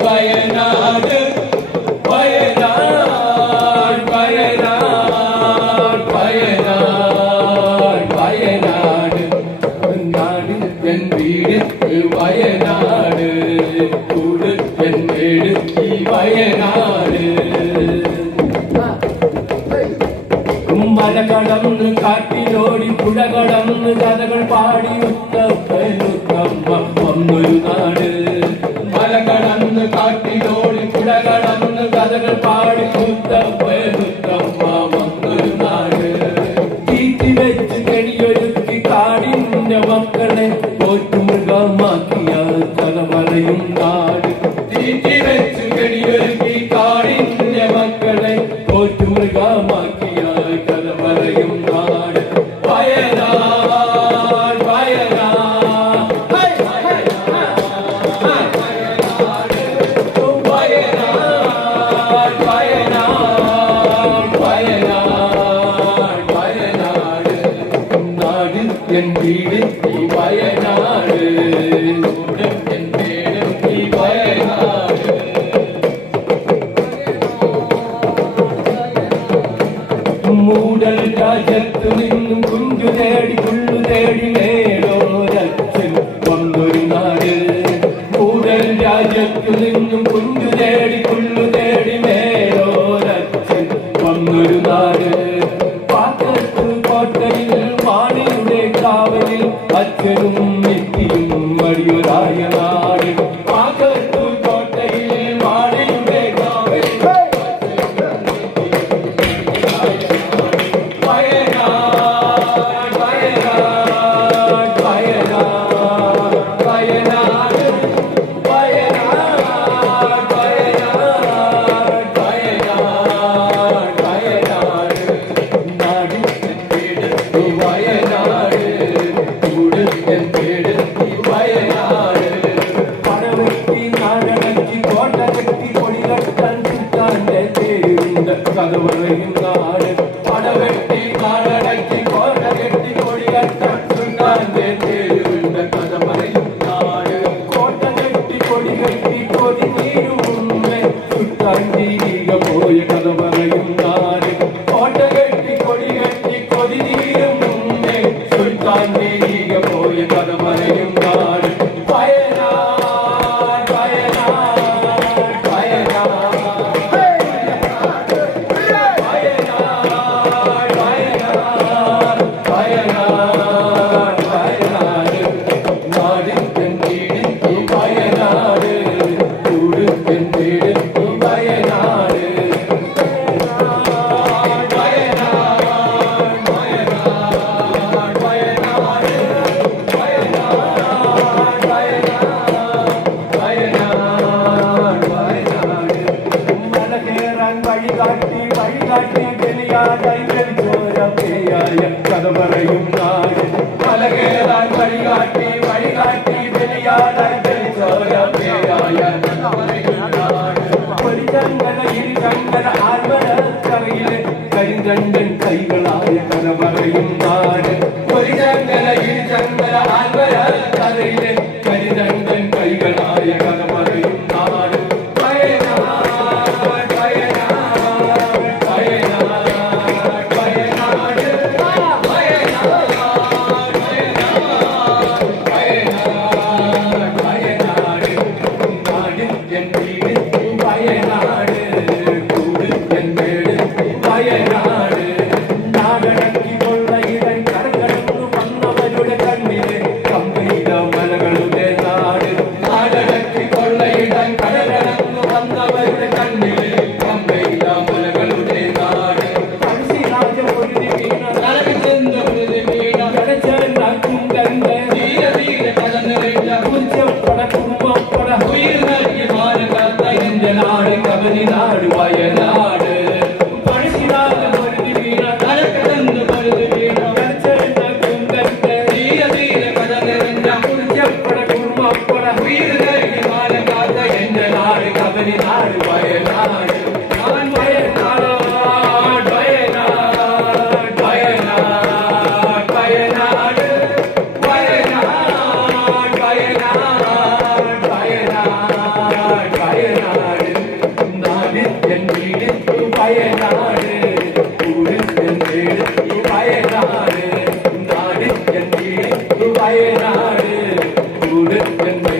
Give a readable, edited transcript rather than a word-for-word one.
വയനാട് വയനാട് വയനാട് വയനാട് വയനാട് നാട് എൻ വീട് വയനാട് കൂട് എൻ വീട് ഈ വയനാട് മല കടന്ന് കാട്ടിലോടി പുഴ കടന്ന് കഥകൾ പാടി ഉത്തമ്മ വന്നൊരു നാട് മല കടന്ന് കാട്ടിലോടി പുഴ കടന്ന് കഥകൾ പാടി ഉത്തമ്മ വന്നൊരു നാട് തീറ്റി വെച്ച് കെണിയൊരുക്കി കാടിന്റെ മക്കളെ പോറ്റുമൃഗമാക്കിയ കഥ പറയും നാട് തീറ്റി വെച്ച് കെണിയൊരുക്കി കാടിന്റെ മക്കളെ പോറ്റുമൃഗമാക്കിയ കഥ പറയും നാട് വയനാട് വയനാട് വയനാട് വയനാട് വയനാട് വയനാട് നാട് എൻ വീട് ഈ വയനാട് എൻ വീട് ഈ വയനാട് മൂടൽ രാജ്യത്തു നിന്നും കുഞ്ചു തേടി പുള്ളു തേടി നേടോരച്ഛൻ വന്നൊരു നാട് മൂടൽ രാജ്യത്തു നിന്നും കുഞ്ചു തേടി പുള്ളു തേടി നേടോരച്ഛൻ വന്നൊരു നാട് പാത്രത്തു കോട്ടയിൽ മാണിയുടെ കാവലിൽ അച്ഛനും നിത്യയും മടിയൊരായ നാട് പാത്രത്തു കോട്ടയിൽ മാണിയുടെ കാവലിൽ കഥ പറയും നാട് പടവെട്ടി നാടടക്കി കോട്ട കെട്ടി കൊടികെട്ടി തേരുണ്ട് കഥ പറയും നാട് കോട്ട കെട്ടി കൊടി കെട്ടി കൊടി നീരും മുമ്പേ ചുട്ടാൻ തിരിക പോയ കഥ പറയും നാട് കോട്ട കെട്ടി കൊടി കെട്ടി കൊടി നീരും മുമ്പേ ചുട്ടാൻ തിരിക പോയ കഥ പറയും നാട് വയനാട് വയനാട് വയനാട് കഥ പറയും നാട് മല കേറാൻ വഴികാട്ടി വഴികാട്ടി ബലിയാടായി ചോരായ ഒരു ചങ്ങല ഇരു ചങ്ങല ആൽമരക്കരയിലെ കരിങ്കണ്ടൻ കൈകളായ കഥ പറയും നാട് ഒരു ചങ്ങല ഇരു ചങ്ങല ആൽമരക്കരയിലെ കരിങ്കണ്ടൻ കൈകളായ കഥ പറയും നാട് നാട് വയനാട് പഴശ്ശിനാട് പൊരുതി വീണ തലക്കടന്ന് പൊരുതി വീണ ധീര ധീര കഥ നിറഞ്ഞ കുറിച്ചപ്പട കുടുംബപ്പട വീട് നൽകി മാലകാത്ത എന്റെ നാട് കബനി നാട് വയനാട് ഞാൻ വയനാട് വയനാട് വയനാട് വയനാട് വയനാട് വയനാട് വയനാട് വയനാട് കൂടത്തന്നെ